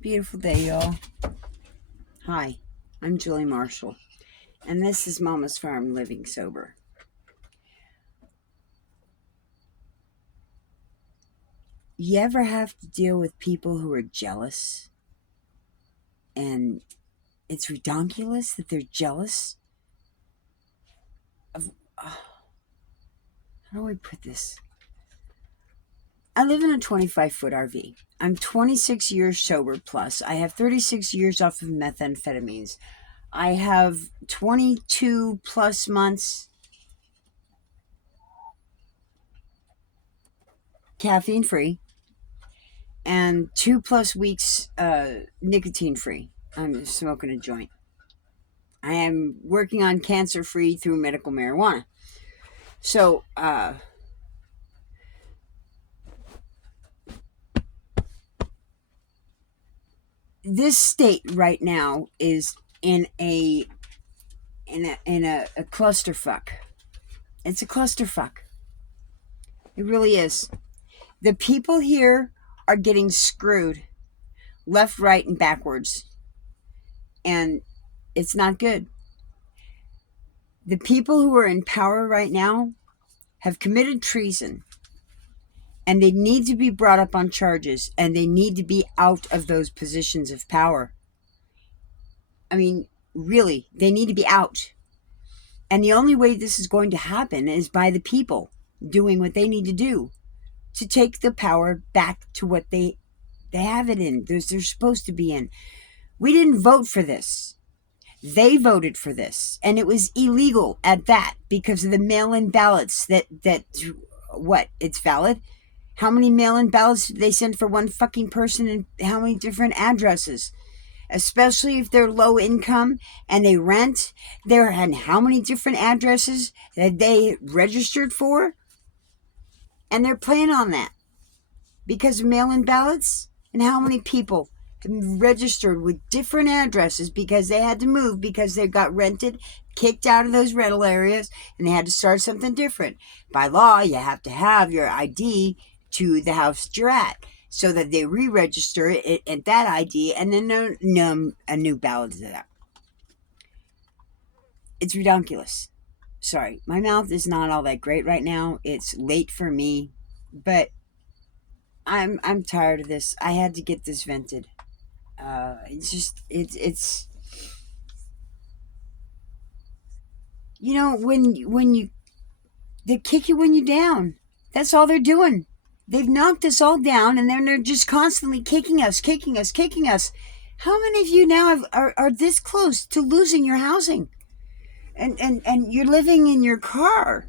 Beautiful day, y'all. Hi, I'm Julie Marshall, and this is Mama's Farm Living Sober. You ever have to deal with people who are jealous? And it's ridiculous that they're jealous of. How do I put this? I live in a 25-foot RV. I'm 26 years sober plus. I have 36 years off of methamphetamines. I have 22 plus months caffeine free and 2+ weeks nicotine free. I'm smoking a joint. I am working on cancer free through medical marijuana. So, this state right now is in a clusterfuck. It's a clusterfuck. It really is. The people here are getting screwed left, right, and backwards. And it's not good. The people who are in power right now have committed treason. And they need to be brought up on charges. And they need to be out of those positions of power. I mean, really, they need to be out. And the only way this is going to happen is by the people doing what they need to do to take the power back to what they have it in. They're supposed to be in. We didn't vote for this. They voted for this. And it was illegal at that because of the mail-in ballots that what? It's valid? How many mail-in ballots did they send for one fucking person and how many different addresses? Especially if they're low income and they rent, and how many different addresses that they registered for? And they're playing on that because of mail-in ballots and how many people registered with different addresses because they had to move because they got rented, kicked out of those rental areas, and they had to start something different. By law, you have to have your ID to the house that you're at so that they re-register it at that ID and then a new ballot to that. It's ridiculous. Sorry, my mouth is not all that great right now. It's late for me, but I'm tired of this. I had to get this vented. It's you know when you they kick you when you're down. That's all they're doing. They've knocked us all down, and then they're just constantly kicking us. How many of you now are this close to losing your housing, and you're living in your car,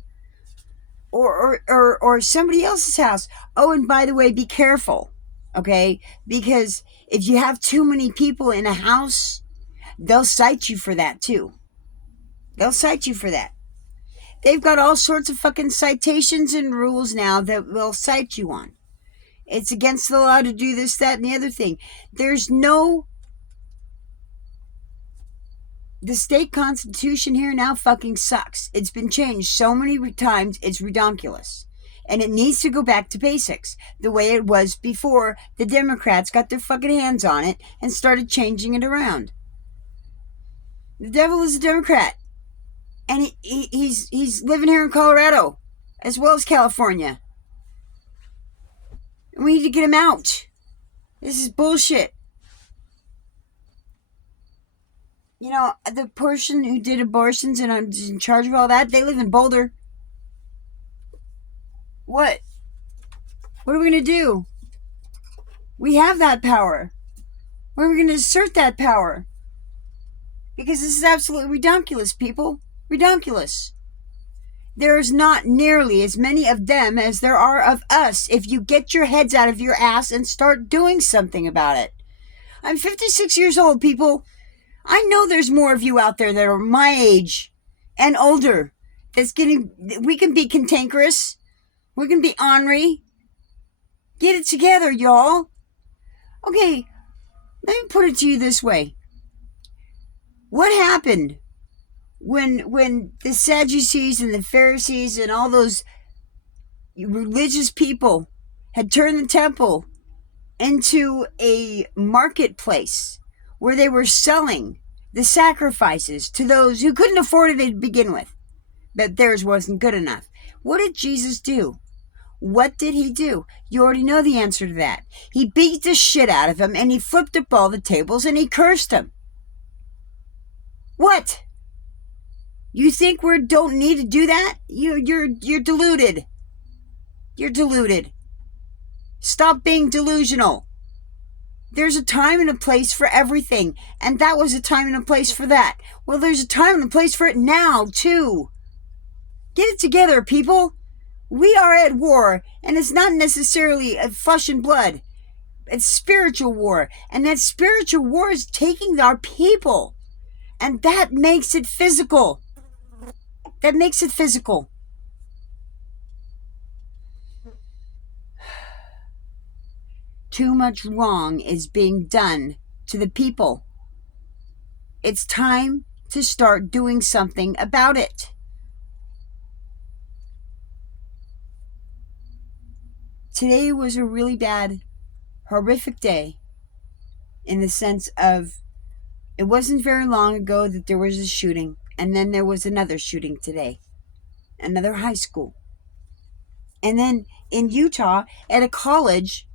or somebody else's house? Oh, and by the way, be careful, okay? Because if you have too many people in a house, they'll cite you for that too. They'll cite you for that. They've got all sorts of fucking citations and rules now that they'll cite you on. It's against the law to do this, that, and the other thing. The state constitution here now fucking sucks. It's been changed so many times, it's ridiculous. And it needs to go back to basics, the way it was before the Democrats got their fucking hands on it and started changing it around. The devil is a Democrat. And he's living here in Colorado, as well as California. And we need to get him out. This is bullshit. You know, the person who did abortions and I'm in charge of all that, they live in Boulder. What? What are we going to do? We have that power. Where are we going to assert that power? Because this is absolutely ridiculous, people. Ridiculous. There's not nearly as many of them as there are of us if you get your heads out of your ass and start doing something about it. I'm 56 years old, people. I know there's more of you out there that are my age and older. We can be cantankerous. We can be ornery. Get it together, y'all. Okay, let me put it to you this way. What happened when the Sadducees and the Pharisees and all those religious people had turned the temple into a marketplace where they were selling the sacrifices to those who couldn't afford it to begin with, but theirs wasn't good enough. What did Jesus do? What did he do? You already know the answer to that. He beat the shit out of him, and he flipped up all the tables, and he cursed him. What? You think we don't need to do that? You're deluded. You're deluded. Stop being delusional. There's a time and a place for everything, and that was a time and a place for that. Well, there's a time and a place for it now, too. Get it together, people. We are at war, and it's not necessarily a flesh and blood. It's spiritual war, and that spiritual war is taking our people, and that makes it physical. That makes it physical. Too much wrong is being done to the people. It's time to start doing something about it. Today was a really bad, horrific day in the sense of it wasn't very long ago that there was a shooting, and then there was another shooting today, another high school. And then in Utah, at a college,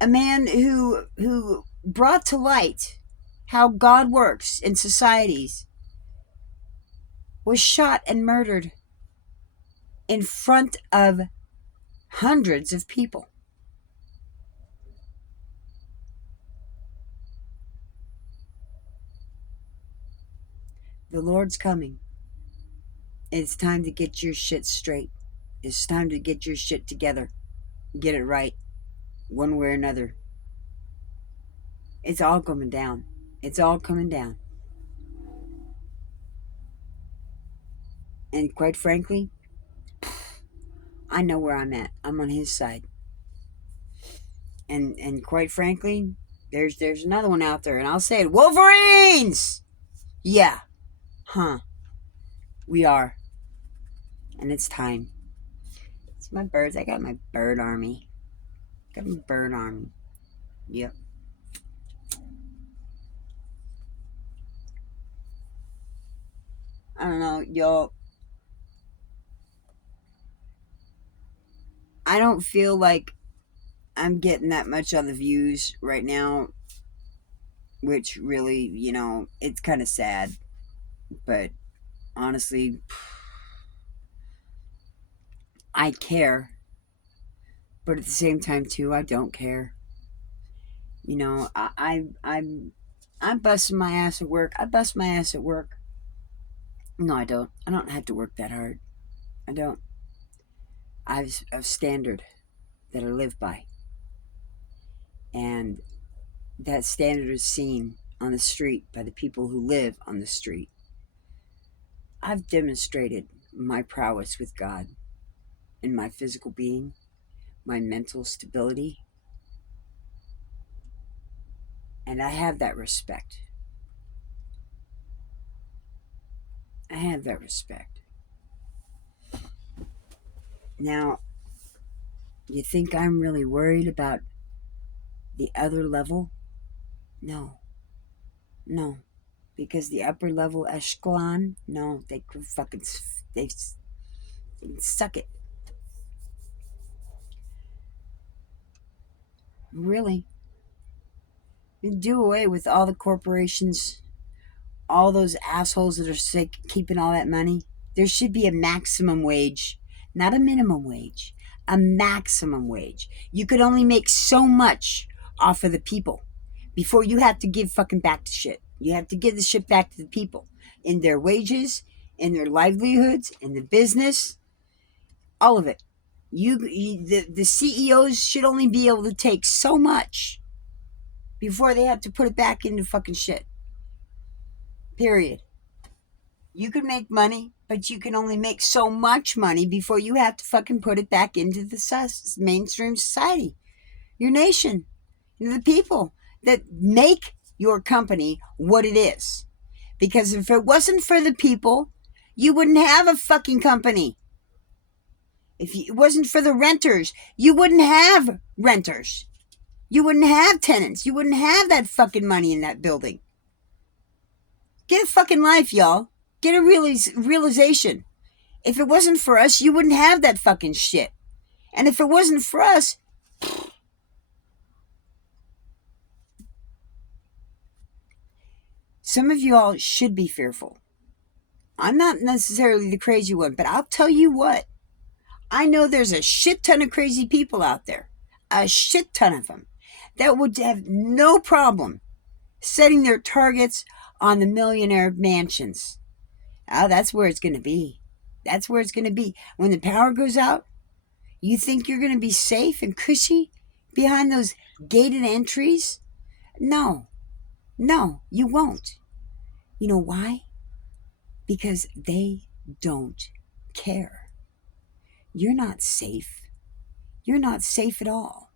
a man who brought to light how God works in societies was shot and murdered in front of hundreds of people. The Lord's coming. It's time to get your shit straight. It's time to get your shit together. Get it right. One way or another. It's all coming down. It's all coming down. And quite frankly, I know where I'm at. I'm on his side. And quite frankly, there's another one out there, and I'll say it. Wolverines! Yeah. Huh. We are. And it's time. It's my birds. I got my bird army. Got my bird army. Yep. I don't know, y'all. I don't feel like I'm getting that much on the views right now, which really, it's kind of sad. But honestly, I care. But at the same time, too, I don't care. I'm busting my ass at work. I bust my ass at work. No, I don't. I don't have to work that hard. I don't. I have a standard that I live by. And that standard is seen on the street by the people who live on the street. I've demonstrated my prowess with God in my physical being, my mental stability, and I have that respect. I have that respect. Now, you think I'm really worried about the other level? No. Because the upper level echelon, no, they could fucking, they suck it. Really. You do away with all the corporations, all those assholes that are sick, keeping all that money. There should be a maximum wage, not a minimum wage, a maximum wage. You could only make so much off of the people before you have to give fucking back to shit. You have to give the shit back to the people in their wages, in their livelihoods, in the business, all of it. The CEOs should only be able to take so much before they have to put it back into fucking shit. Period. You can make money, but you can only make so much money before you have to fucking put it back into the mainstream society, your nation, the people that make your company what it is. Because if it wasn't for the people, you wouldn't have a fucking company. If it wasn't for the renters, you wouldn't have renters. You wouldn't have tenants. You wouldn't have that fucking money in that building. Get a fucking life, y'all. Get a realization. If it wasn't for us, you wouldn't have that fucking shit. And if it wasn't for us, some of you all should be fearful. I'm not necessarily the crazy one, but I'll tell you what. I know there's a shit ton of crazy people out there. A shit ton of them. That would have no problem setting their targets on the millionaire mansions. Oh, that's where it's going to be. That's where it's going to be. When the power goes out, you think you're going to be safe and cushy behind those gated entries? No, you won't. You know why? Because they don't care. You're not safe. You're not safe at all.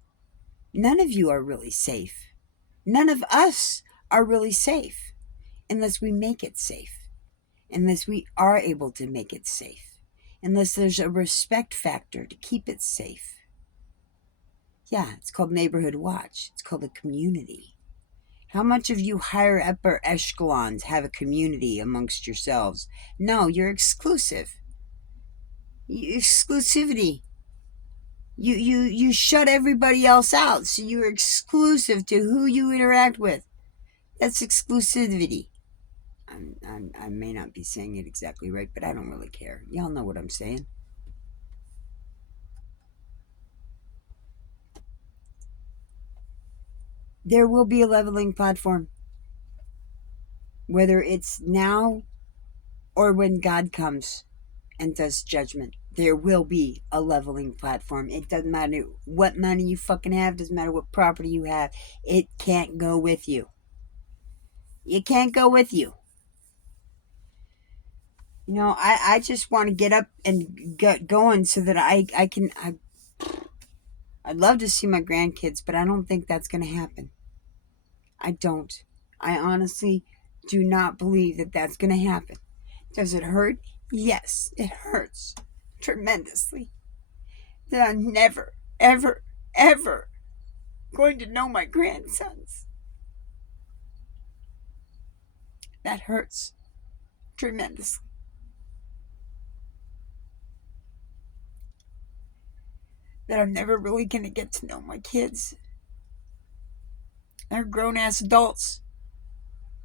None of you are really safe. None of us are really safe unless we make it safe. Unless we are able to make it safe. Unless there's a respect factor to keep it safe. Yeah, it's called neighborhood watch. It's called a community. How much of you higher upper echelons have a community amongst yourselves? No, you're exclusive. Exclusivity. You shut everybody else out, so you're exclusive to who you interact with. That's exclusivity. I may not be saying it exactly right, but I don't really care. Y'all know what I'm saying. There will be a leveling platform. Whether it's now or when God comes and does judgment, there will be a leveling platform. It doesn't matter what money you fucking have, doesn't matter what property you have. It can't go with you. It can't go with you. You know, I just want to get up and get going so that I'd love to see my grandkids, but I don't think that's going to happen. I don't. I honestly do not believe that that's going to happen. Does it hurt? Yes, it hurts tremendously. That I'm never, ever, ever going to know my grandsons. That hurts tremendously. That I'm never really going to get to know my kids. They're grown-ass adults.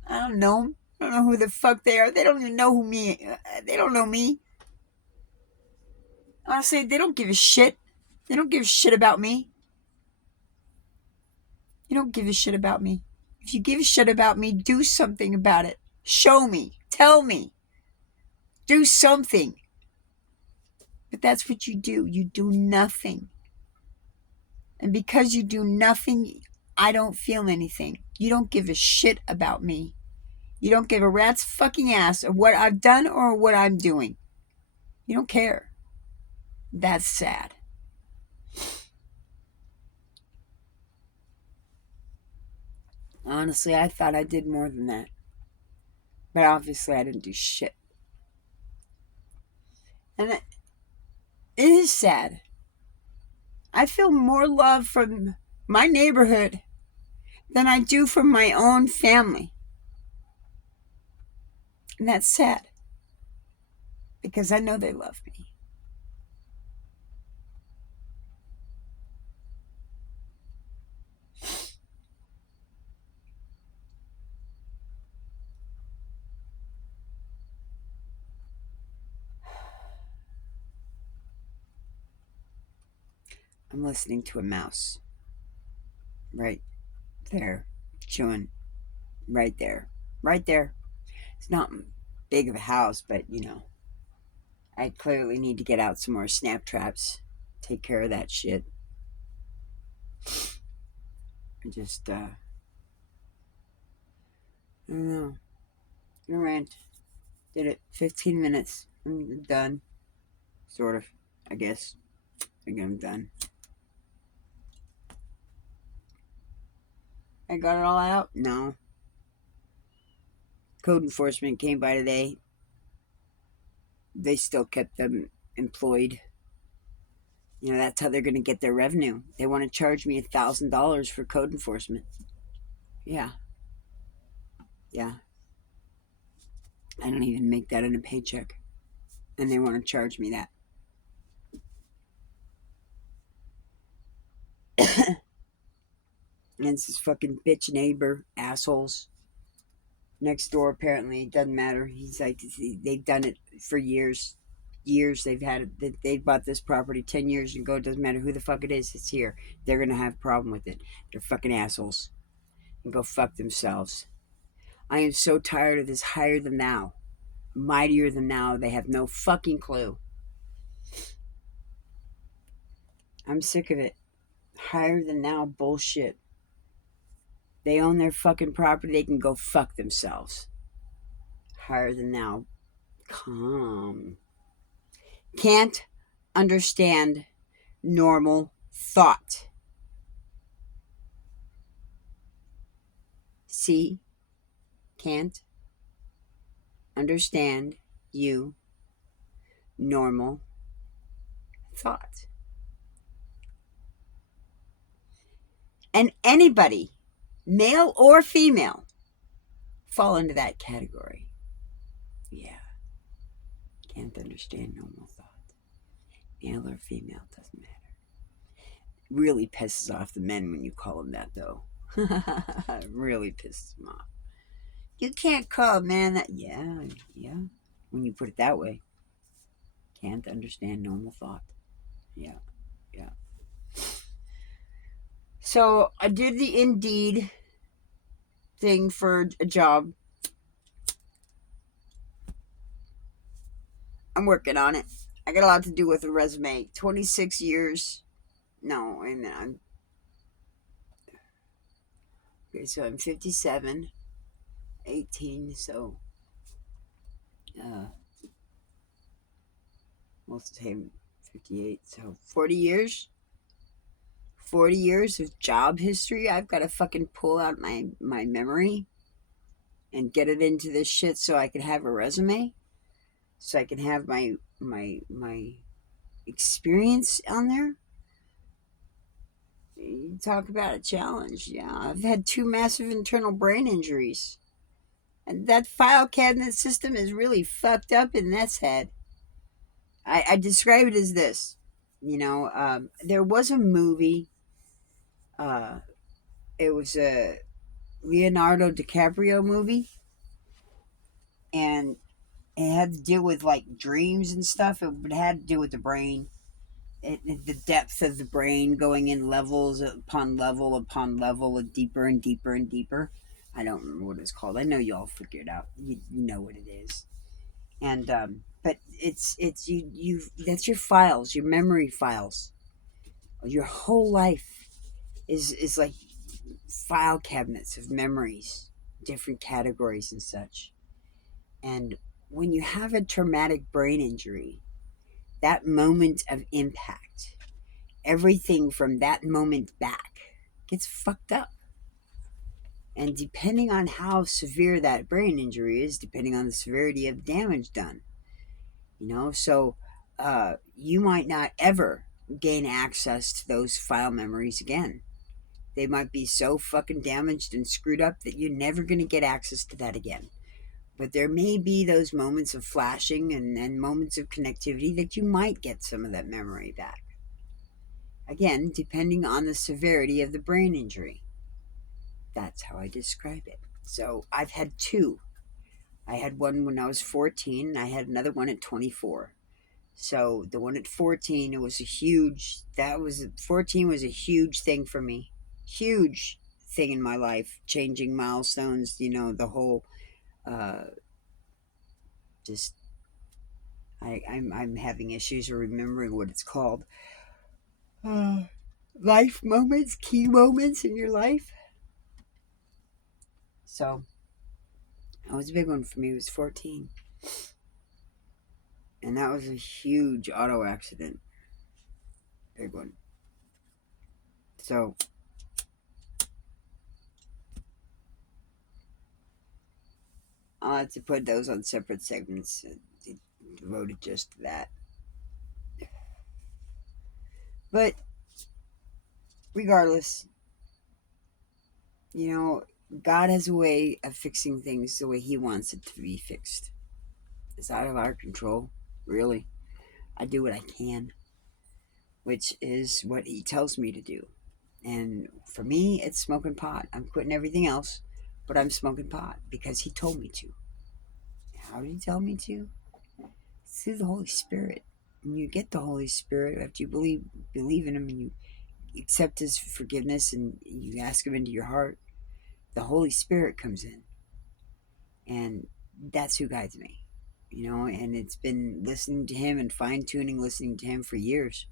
I don't know them. I don't know who the fuck they are. They don't even know they don't know me. Honestly, they don't give a shit. They don't give a shit about me. You don't give a shit about me. If you give a shit about me, do something about it. Show me. Tell me. Do something. But that's what you do. You do nothing. And because you do nothing, I don't feel anything. You don't give a shit about me. You don't give a rat's fucking ass of what I've done or what I'm doing. You don't care. That's sad. Honestly, I thought I did more than that. But obviously I didn't do shit. And it is sad. I feel more love from my neighborhood than I do from my own family. And that's sad. Because I know they love me. I'm listening to a mouse. Right there. Chewing. Right there. Right there. It's not big of a house, but you know. I clearly need to get out some more snap traps. Take care of that shit. I just, I don't know. I ran. Did it. 15 minutes. I'm done. Sort of, I guess. I think I'm done. I got it all out? No. Code enforcement came by today. They still kept them employed. That's how they're going to get their revenue. They want to charge me $1,000 for code enforcement. Yeah, yeah. I don't even make that in a paycheck, and they want to charge me that. And it's this fucking bitch neighbor assholes next door. Apparently, it doesn't matter. He's like, they've done it for years. Years they've had it. They bought this property 10 years ago. It doesn't matter who the fuck it is. It's here. They're gonna have a problem with it. They're fucking assholes. And go fuck themselves. I am so tired of this higher than thou, mightier than thou. They have no fucking clue. I'm sick of it. Higher than thou bullshit. They own their fucking property. They can go fuck themselves. Higher than thou. Calm. Can't understand normal thought. See? Can't understand you normal thought. And anybody, male or female, fall into that category. Yeah. Can't understand normal thought. Male or female, doesn't matter. Really pisses off the men when you call them that, though. Really pisses them off. You can't call a man that. Yeah, yeah. When you put it that way. Can't understand normal thought. Yeah, yeah. So I did the Indeed thing for a job. I'm working on it. I got a lot to do with a resume. 26 years. No, and I'm. Okay, so I'm 57, 18, so. Uh, most of the time, 58, so 40 years. 40 years of job history. I've got to fucking pull out my memory and get it into this shit so I can have a resume. So I can have my experience on there. You talk about a challenge. Yeah, I've had 2 massive internal brain injuries. And that file cabinet system is really fucked up in this head. I describe it as this. There was a movie. Uh, it was a Leonardo DiCaprio movie. And it had to deal with like dreams and stuff. It had to do with the brain. The depth of the brain going in levels upon level, and deeper and deeper and deeper. I don't remember what it's called. I know y'all figured it out. You know what it is. And but it's you that's your files, your memory files. Your whole life is like file cabinets of memories, different categories and such. And when you have a traumatic brain injury, that moment of impact, everything from that moment back gets fucked up. And depending on how severe that brain injury is, depending on the severity of damage done, so you might not ever gain access to those file memories again. They might be so fucking damaged and screwed up that you're never going to get access to that again. But there may be those moments of flashing and moments of connectivity that you might get some of that memory back. Again, depending on the severity of the brain injury. That's how I describe it. So I've had 2. I had one when I was 14, and I had another one at 24. So the one at 14, it was 14 was a huge thing for me. Huge thing in my life. Changing milestones, the whole, just, I'm having issues remembering what it's called. Life moments, key moments in your life. So that was a big one for me. It was 14. And that was a huge auto accident. Big one. So I'll have to put those on separate segments devoted just to that. But regardless, God has a way of fixing things the way He wants it to be fixed. It's out of our control, really. I do what I can, which is what He tells me to do. And for me, it's smoking pot. I'm quitting everything else, but I'm smoking pot because He told me to. How did He tell me to? It's through the Holy Spirit. And you get the Holy Spirit after you believe in Him and you accept His forgiveness and you ask Him into your heart. The Holy Spirit comes in, and that's who guides me. And it's been listening to Him and fine-tuning listening to Him for years.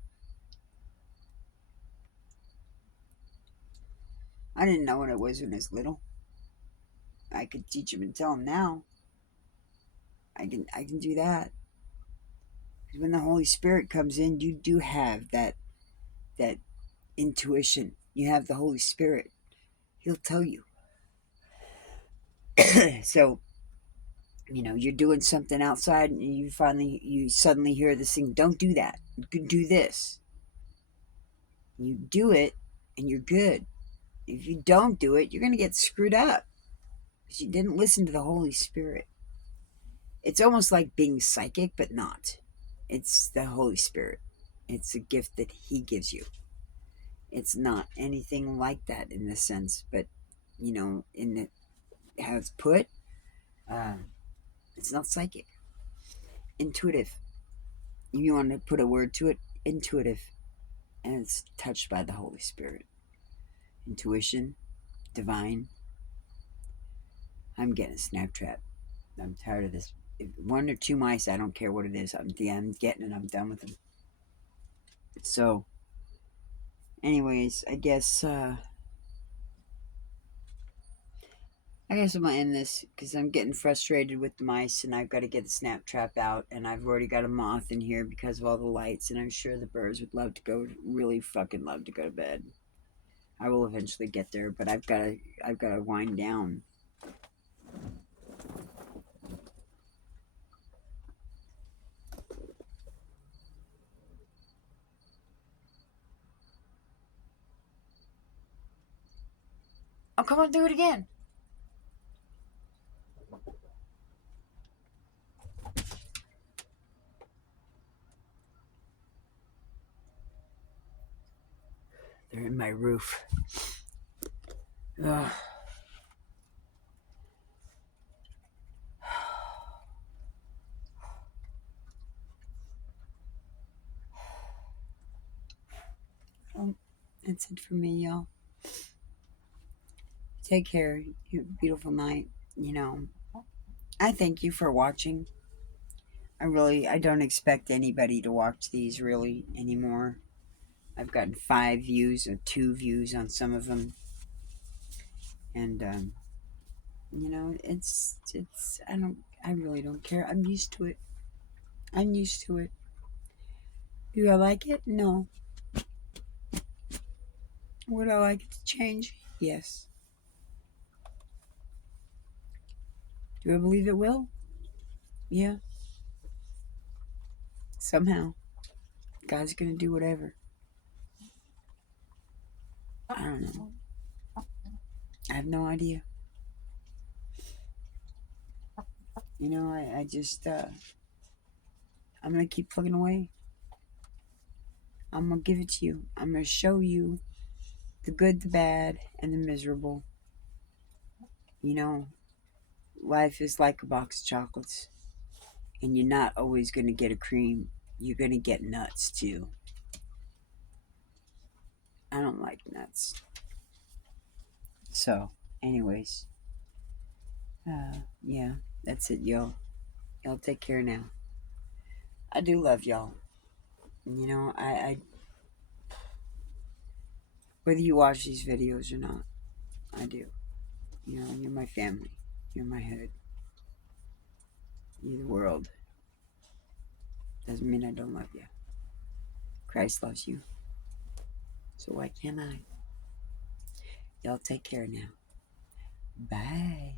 I didn't know what it was when I was little. I could teach Him and tell Him now. I can do that. Because when the Holy Spirit comes in, you do have that intuition. You have the Holy Spirit. He'll tell you. So, you're doing something outside and you suddenly hear this thing, don't do that. You can do this. You do it and you're good. If you don't do it, you're going to get screwed up because you didn't listen to the Holy Spirit. It's almost like being psychic, but not. It's the Holy Spirit. It's a gift that He gives you. It's not anything like that in this sense, but in how it's put, it's not psychic. Intuitive. You want to put a word to it, intuitive. And it's touched by the Holy Spirit. Intuition, divine. I'm getting a snap trap. I'm tired of this. If 1 or 2 mice, I don't care what it is. I'm getting it. I'm done with them. So, anyways, I guess I'm gonna end this because I'm getting frustrated with the mice, and I've got to get the snap trap out, and I've already got a moth in here because of all the lights, and I'm sure the birds would really fucking love to go to bed. I will eventually get there, but I've got to wind down. Oh, come on, do it again. They're in my roof. Ugh. Well, that's it for me, y'all. Take care. You have a beautiful night. I thank you for watching. I don't expect anybody to watch these really anymore. I've gotten 5 views or 2 views on some of them. And, I really don't care. I'm used to it. Do I like it? No. Would I like it to change? Yes. Do I believe it will? Yeah. Somehow. God's going to do whatever. I don't know. I have no idea. I just, I'm going to keep plugging away. I'm going to give it to you. I'm going to show you the good, the bad, and the miserable. Life is like a box of chocolates. And you're not always going to get a cream. You're going to get nuts, too. I don't like nuts. So, anyways. Yeah, that's it, y'all. Y'all take care now. I do love y'all. I whether you watch these videos or not, I do. You're my family. You're my hood. You're the world. Doesn't mean I don't love you. Christ loves you. So why can't I? Y'all take care now. Bye.